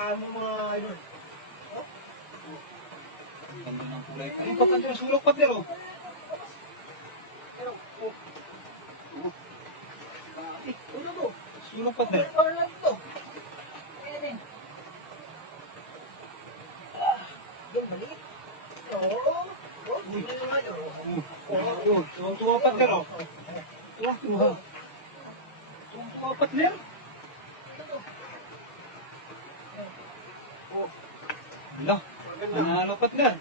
Napakaano mga idol. Oh, Ang ganda ng kulay pa. Yung pagkanda ng sulok pa pero. pero, oh, bakit? Ano to? Sulok pa pero. Ano lang ito? Ayan eh. Yung maliit. Oo. Oh, hindi naman. Tuwa pa pero. Tuwa. Tuwa pa pero. Wala. Nanalo pa pero.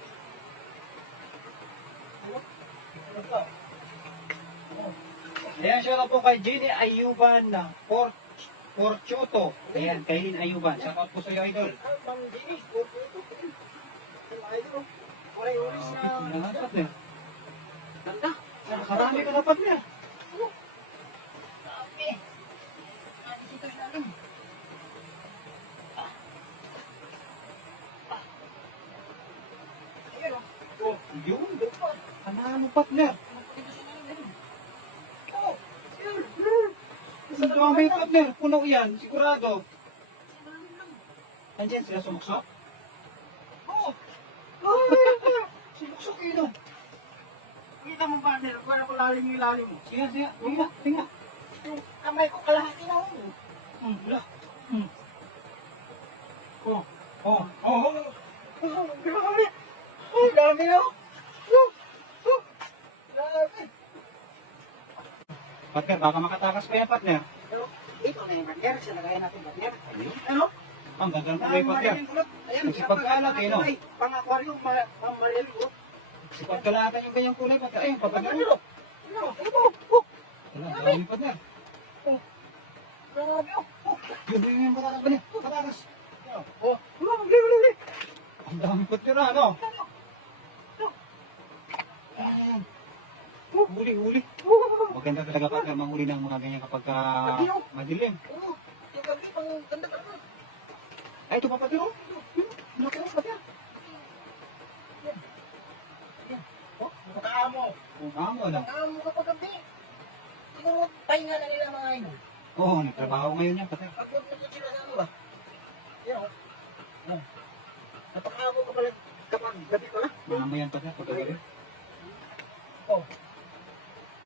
Ayan, siya lang po kay Jenny Ayuban ng Porchoto. Ayan, Kailin Ayuban. Shout out po sa iyo, idol. Ma'am Jenny, ito. Yung idol. Kulay oris na. Wala pa pero. Ganda. Marami ka dapat niya. Dami. Dami dito sa alam. Ayun o. Oh, yun. Ano partner? Oh, yun. Ang dami partner. Puno yan. Sigurado. Nandiyan sila sumaksok? Oh. Sumaksok yun. Kita mo ba nila? Para ko lalim yung ilalim mo. Sige. Tingnan. Yung kamay ko kalahati na ako. Wala. Oh. Grabe. Oh, dami oh. Grabe. Partner, baka makatakas pa yan, partner. Pero, ito na yung partner. Sinagayan natin partner. Ano? Ang ganda ng kulay, partner. Ayan, Kasi pagkalat, eh, no? Pang-aquarium, mariling ko. Si pagkalatan yung ganyang kulay, partner. Ayun, partner. Ano? Ano? Oh, Wala, dami, partner. grabe oh. Yung katakas, partner. Katakas. Oh, uli. Ang dami, partner, ano? Ayan. Huli. Maganda talaga, partner, manghuli ng mga ganyan kapag madilim. Oh, yung gabi, pang ganda ka naman. Ay, ito pa, partner, oh. Naku, partner. Oh, makaamo. Amo, ano? Makaamo ka pa gabi. Siguro, pahinga na nila mga ino. Oo, nagtrabaho ngayon yan, partner. Pag huwag na sila sa ano ba? Yan oh. Oh. Napakaamo ka pala kapag gabi pala. Mamayan, partner, pagkagabi. Oh,